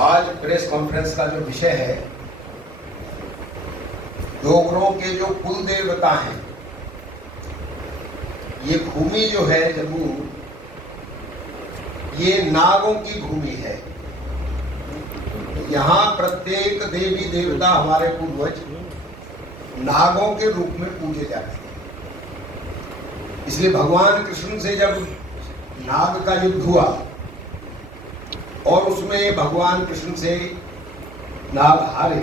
आज press conference का जो विषय है, डोगरों के जो कुल देवता हैं, ये भूमि जो है जम्मू, ये नागों की भूमि है। यहाँ प्रत्येक देवी देवता हमारे पूर्वज नागों के रूप में पूजे जाते हैं। इसलिए भगवान कृष्ण से जब नाग का युद्ध हुआ और उसमें भगवान कृष्ण से नाग हारे,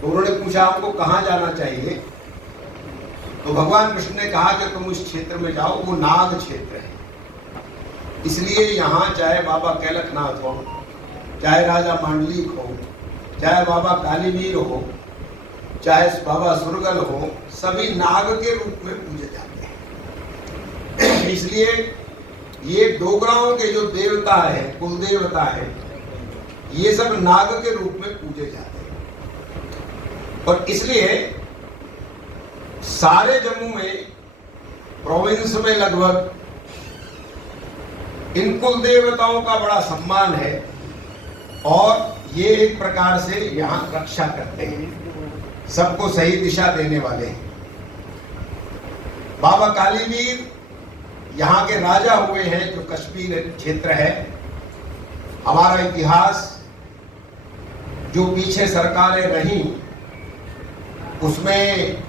तो उन्होंने पूछा हमको कहाँ जाना चाहिए। तो भगवान कृष्ण ने कहा कि तुम इस क्षेत्र में जाओ, वो नाग क्षेत्र है। इसलिए यहाँ चाहे बाबा कैलकनाथ हो, चाहे राजा मांडलिक हो, चाहे बाबा कालीवीर हो, चाहे बाबा सुरगल हो, सभी नाग के रूप में पूजे जाते हैं। इसलिए ये डोगराओं के जो देवता है, कुल देवता है, ये सब नाग के रूप में पूजे जाते हैं। और इसलिए सारे जम्मू में, प्रोविंस में लगभग इन कुल देवताओं का बड़ा सम्मान है और ये एक प्रकार से यहाँ रक्षा करते हैं, सबको सही दिशा देने वाले हैं। बाबा कालीवीर यहाँ के राजा हुए हैं, जो कश्मीर क्षेत्र है। हमारा इतिहास जो पीछे सरकारें रहीं, उसमें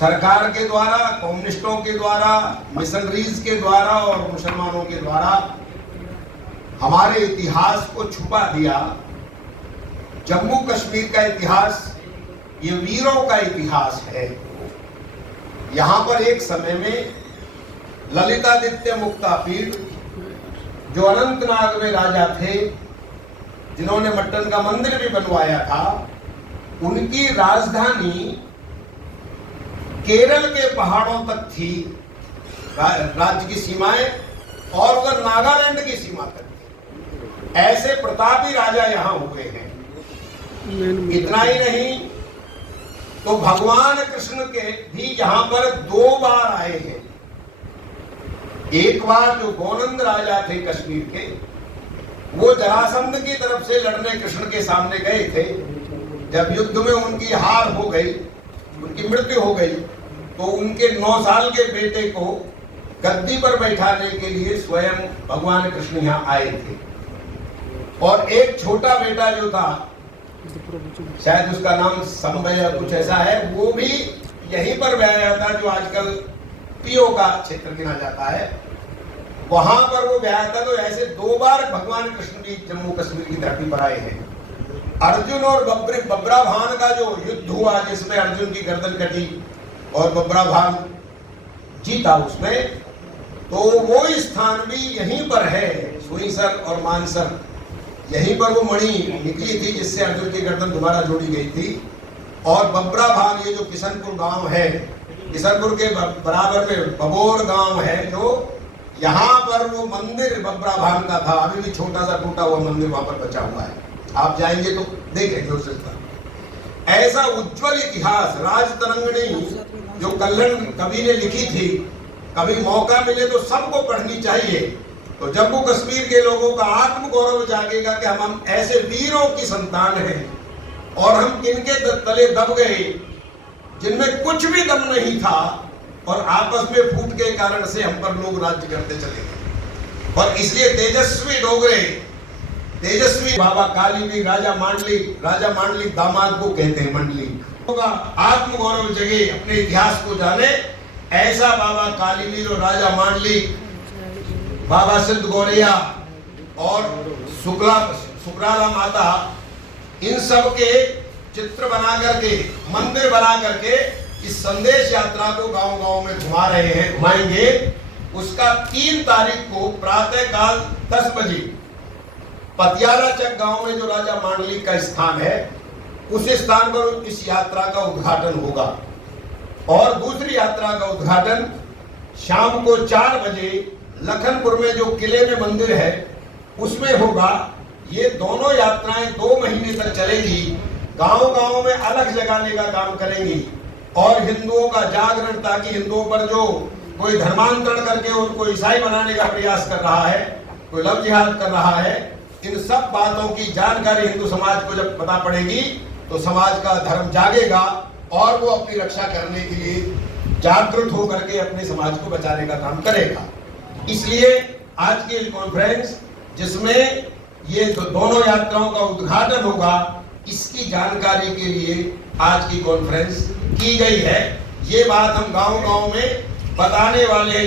सरकार के द्वारा, कम्युनिस्टों के द्वारा, मिशनरीज के द्वारा और मुसलमानों के द्वारा हमारे इतिहास को छुपा दिया। जम्मू कश्मीर का इतिहास ये वीरों का इतिहास है। यहाँ पर एक समय में ललितादित्य मुक्तापीठ, जो अनंतनाग में राजा थे, जिन्होंने मट्टन का मंदिर भी बनवाया था, उनकी राजधानी केरल के पहाड़ों तक थी, राज्य की सीमाएं, और उधर नागालैंड की सीमा तक थी। ऐसे प्रतापी राजा यहाँ हुए हैं। इतना ही नहीं, तो भगवान कृष्ण के भी यहाँ पर 2 बार आए हैं। एक बार जो गोनंद राजा थे कश्मीर के, वो जरासंध की तरफ से लड़ने कृष्ण के सामने गए थे। जब युद्ध में उनकी हार हो गई, उनकी मृत्यु हो गई, तो उनके 9 साल के बेटे को गद्दी पर बैठाने के लिए स्वयं भगवान कृष्ण यहाँ आए थे। और एक छोटा बेटा जो था, शायद उसका नाम संभय या कुछ ऐसा है, वो भी यहीं पर ब्याया था, जो आजकल पीओ का क्षेत्र गिना जाता है, वहां पर वो ब्याया था। तो ऐसे 2 बार भगवान कृष्ण भी जम्मू कश्मीर की धरती पर आए हैं। अर्जुन और बब्राभान का जो युद्ध हुआ, जिसमें अर्जुन की गर्दन कटी और बब्राभान जीता उसमें, तो वो स्थान भी यहीं पर है। सुईसर और मानसर, यहीं पर वो मणि निकली थी जिससे अर्जुन की गर्दन दोबारा जोड़ी गई थी। और बब्राभान, ये जो किशनपुर गांव है, किशनपुर के बराबर में बबोर गांव है, जो यहाँ पर वो मंदिर बब्राभान का था। अभी भी छोटा सा टूटा हुआ मंदिर वहां पर बचा हुआ है, आप जाएंगे तो देखेंगे उस पर। ऐसा उज्जवल इतिहास, राजतरंगिणी जो कल्हण कवि ने लिखी थी, कभी मौका मिले तो सबको पढ़नी चाहिए। तो जम्मू कश्मीर के लोगों का आत्मगौरव जागेगा कि हम ऐसे वीरों की संतान हैं, और हम किनके तले दब गए जिनमें कुछ भी दम नहीं था, और आपस में फूट के कारण से हम पर लोग राज्य करते चले गए। और इसलिए तेजस्वी डोगरे, तेजस्वी बाबा कालीवीर, राजा मांडलिक दामाद को कहते हैं मंडलिक, होगा आत्मगौरव जगे, अपने इतिहास को जाने। ऐसा बाबा कालीवीर और राजा मांडलिक, बाबा सिद्ध गौरैया और सुकराला माता, इन सब के चित्र बना करके, मंदिर बना करके इस संदेश यात्रा को गांव-गांव में घुमा रहे हैं, घुमाएंगे। उसका 3 तारीख को प्रातः काल 10 बजे पतियाला चक गांव में जो राजा मांडलिक का स्थान है, उस स्थान पर इस यात्रा का उद्घाटन होगा। और दूसरी यात्रा का उद्घाटन शाम को 4 बजे लखनपुर में जो किले में मंदिर है, उसमें होगा। ये दोनों यात्राएं 2 महीने तक चलेगी, गांव-गांव में अलग जगाने का काम करेंगी, और हिंदुओं का जागरण, ताकि हिंदुओं पर जो कोई धर्मांतरण करके उनको ईसाई बनाने का प्रयास कर रहा है, कोई लव जिहाद कर रहा है, इन सब बातों की जानकारी हिंदू समाज को जब पता पड़ेगी तो समाज का धर्म जागेगा और वो अपनी रक्षा करने के लिए जागरूक होकर के अपने समाज को बचाने का काम करेगा। इसलिए आज की कॉन्फ्रेंस जिसमें ये दोनों यात्राओं का उद्घाटन होगा, इसकी जानकारी के लिए आज की कॉन्फ्रेंस की गई है। ये बात हम गांव-गांव में बताने वाले हैं।